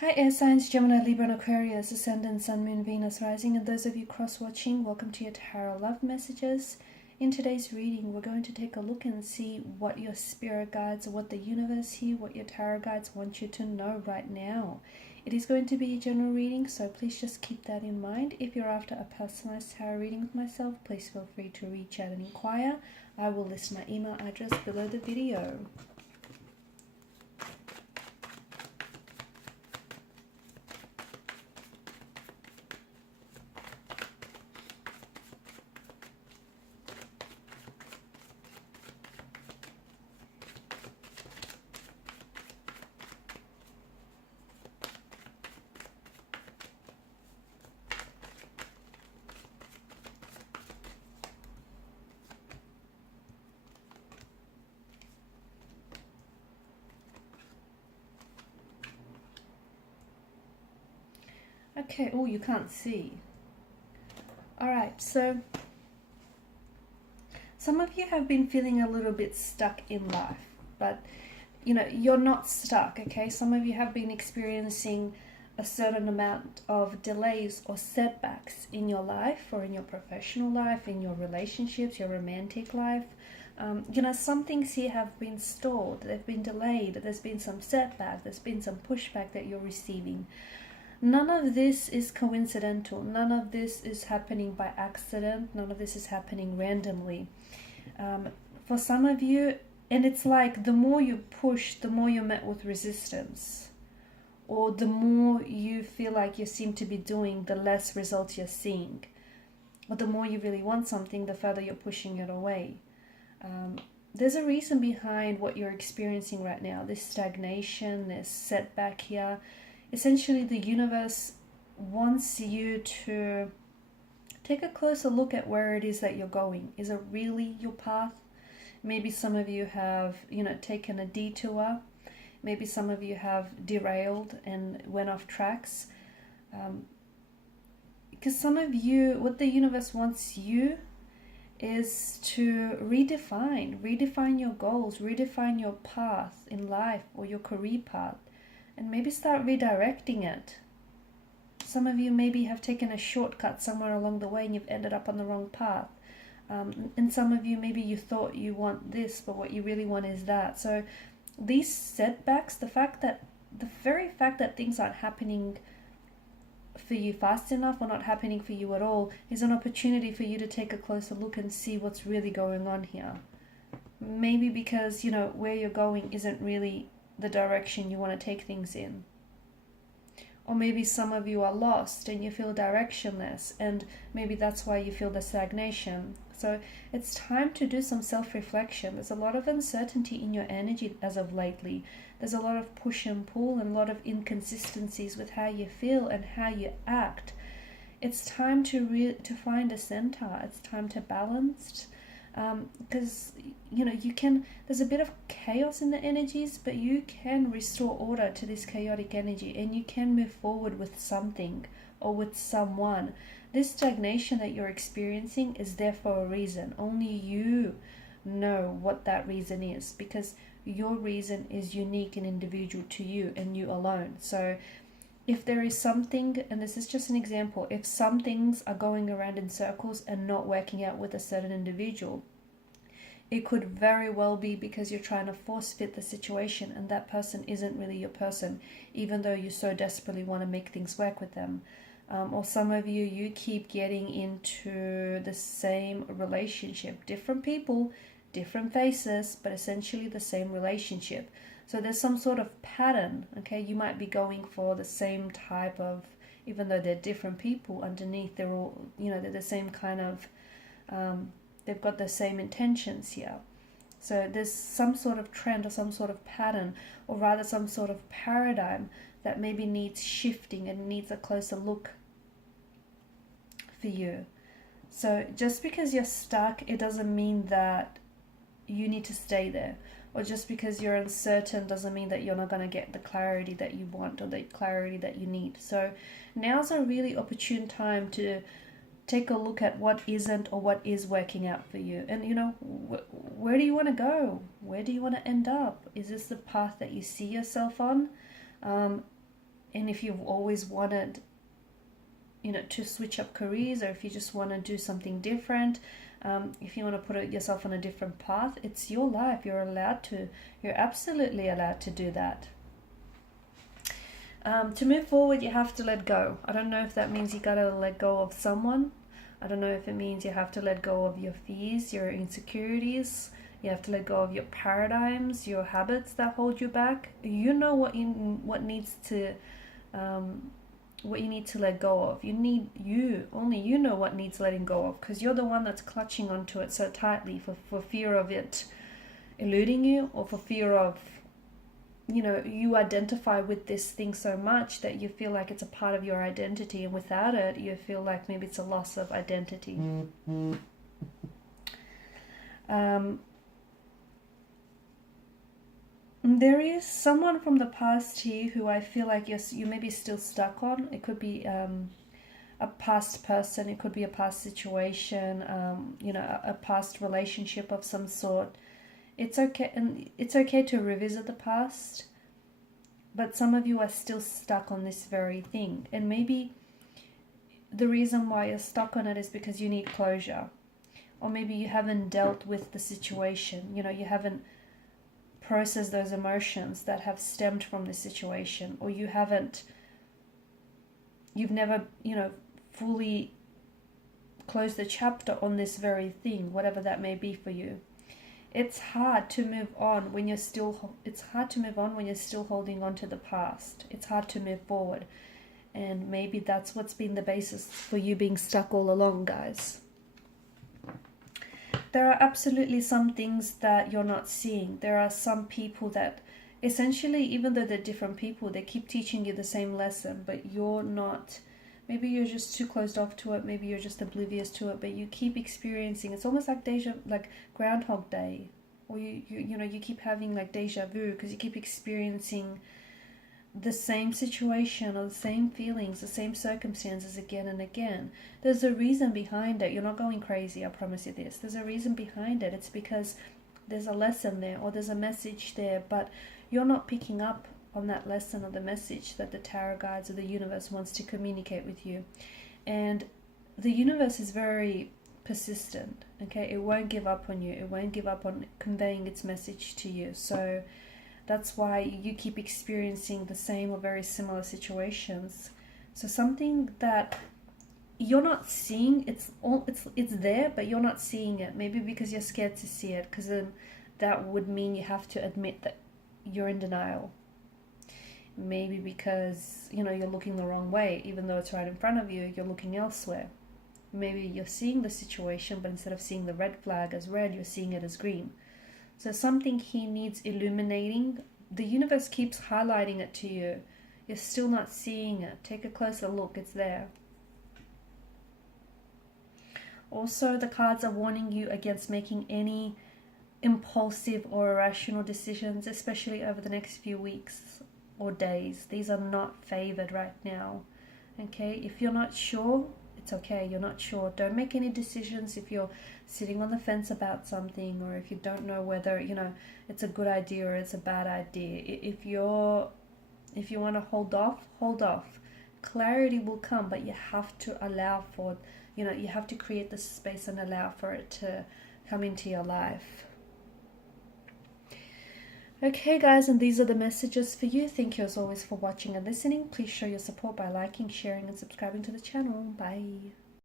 Hi air signs, Gemini, Libra and Aquarius, Ascendant, Sun, Moon, Venus, Rising, and those of you cross-watching, welcome to your Tarot Love Messages. In today's reading, we're going to take a look and see what your spirit guides, what the universe here, what your tarot guides want you to know right now. It is going to be a general reading, so please just keep that in mind. If you're after a personalized tarot reading with myself, please feel free to reach out and inquire. I will list my email address below the video. Okay, oh, you can't see. Alright, so some of you have been feeling a little bit stuck in life, but you're not stuck, okay? Some of you have been experiencing a certain amount of delays or setbacks in your life or in your professional life, in your relationships, your romantic life. Some things here have been stalled, they've been delayed, there's been some setback, there's been some pushback that you're receiving. None of this is coincidental. None of this is happening by accident. None of this is happening randomly. For some of you, and it's like the more you push, the more you're met with resistance. Or the more you feel like you seem to be doing, the less results you're seeing. Or the more you really want something, the further you're pushing it away. There's a reason behind what you're experiencing right now. This stagnation, this setback here. Essentially, the universe wants you to take a closer look at where it is that you're going. Is it really your path? Maybe some of you have, taken a detour. Maybe some of you have derailed and went off tracks. Because some of you, what the universe wants you is to redefine your goals, redefine your path in life or your career path. And maybe start redirecting it. Some of you maybe have taken a shortcut somewhere along the way and you've ended up on the wrong path. And some of you, maybe you thought you want this, but what you really want is that. So these setbacks, the very fact that things aren't happening for you fast enough or not happening for you at all is an opportunity for you to take a closer look and see what's really going on here. Maybe because, where you're going isn't really the direction you want to take things in. Or maybe some of you are lost and you feel directionless, and maybe that's why you feel the stagnation. So it's time to do some self-reflection. There's a lot of uncertainty in your energy as of lately. There's a lot of push and pull and a lot of inconsistencies with how you feel and how you act. It's time to find a center. It's time to balance. Because there's a bit of chaos in the energies, but you can restore order to this chaotic energy and you can move forward with something or with someone. This stagnation that you're experiencing is there for a reason. Only you know what that reason is, because your reason is unique and individual to you and you alone. So if there is something, and this is just an example, if some things are going around in circles and not working out with a certain individual, it could very well be because you're trying to force fit the situation and that person isn't really your person, even though you so desperately want to make things work with them. Or some of you keep getting into the same relationship. Different people, different faces, but essentially the same relationship. So there's some sort of pattern, okay? You might be going for the same type of, even though they're different people, underneath they're all, they're the same kind of, they've got the same intentions here. So there's some sort of trend or some sort of pattern, or rather some sort of paradigm that maybe needs shifting and needs a closer look for you. So just because you're stuck, it doesn't mean that you need to stay there. Or just because you're uncertain doesn't mean that you're not going to get the clarity that you want or the clarity that you need. So now's a really opportune time to take a look at what isn't or what is working out for you. And where do you want to go? Where do you want to end up? Is this the path that you see yourself on? And if you've always wanted, you know, to switch up careers, or if you just want to do something different, if you want to put yourself on a different path, it's your life. You're allowed to. You're absolutely allowed to do that. To move forward, you have to let go. I don't know if that means you gotta let go of someone. I don't know if it means you have to let go of your fears, your insecurities. You have to let go of your paradigms, your habits that hold you back. You know what needs to, what you need to let go of. Only you know what needs letting go of, because you're the one that's clutching onto it so tightly for fear of it eluding you, or for fear of, you know, you identify with this thing so much that you feel like it's a part of your identity, and without it you feel like maybe it's a loss of identity. There is someone from the past here who I feel like you may be still stuck on. It could be a past person, it could be a past situation, you know, a past relationship of some sort. It's okay, and it's okay to revisit the past, but some of you are still stuck on this very thing. And maybe the reason why you're stuck on it is because you need closure. Or maybe you haven't dealt with the situation. You know, you haven't processed those emotions that have stemmed from the situation. Or you've never, you know, fully closed the chapter on this very thing, whatever that may be for you. It's hard to move on when you're still holding on to the past. It's hard to move forward. And maybe that's what's been the basis for you being stuck all along, guys. There are absolutely some things that you're not seeing. There are some people that essentially, even though they're different people, they keep teaching you the same lesson, but you're not. Maybe you're just too closed off to it. Maybe you're just oblivious to it, but you keep experiencing. It's almost like Groundhog Day, or you know, you keep having like deja vu, because you keep experiencing the same situation or the same feelings, the same circumstances again and again. There's a reason behind it. You're not going crazy, I promise you this. There's a reason behind it. It's because there's a lesson there, or there's a message there, but you're not picking up on that lesson or the message that the tarot guides or the universe wants to communicate with you. And the universe is very persistent, okay? It won't give up on you. It won't give up on conveying its message to you. So that's why you keep experiencing the same or very similar situations. So something that you're not seeing, it's there, but you're not seeing it. Maybe because you're scared to see it, because then that would mean you have to admit that you're in denial. Maybe because, you know, you're looking the wrong way, even though it's right in front of you, you're looking elsewhere. Maybe you're seeing the situation, but instead of seeing the red flag as red, you're seeing it as green. So something here needs illuminating. The universe keeps highlighting it to you. You're still not seeing it. Take a closer look. It's there. Also, the cards are warning you against making any impulsive or irrational decisions, especially over the next few weeks or days. These are not favored right now. Okay, if you're not sure, it's okay. You're not sure. Don't make any decisions if you're sitting on the fence about something, or if you don't know whether, you know, it's a good idea or it's a bad idea. If you want to hold off, hold off. Clarity will come, but you have to allow for, you know, you have to create the space and allow for it to come into your life. Okay guys, and these are the messages for you. Thank you as always for watching and listening. Please show your support by liking, sharing and subscribing to the channel. Bye.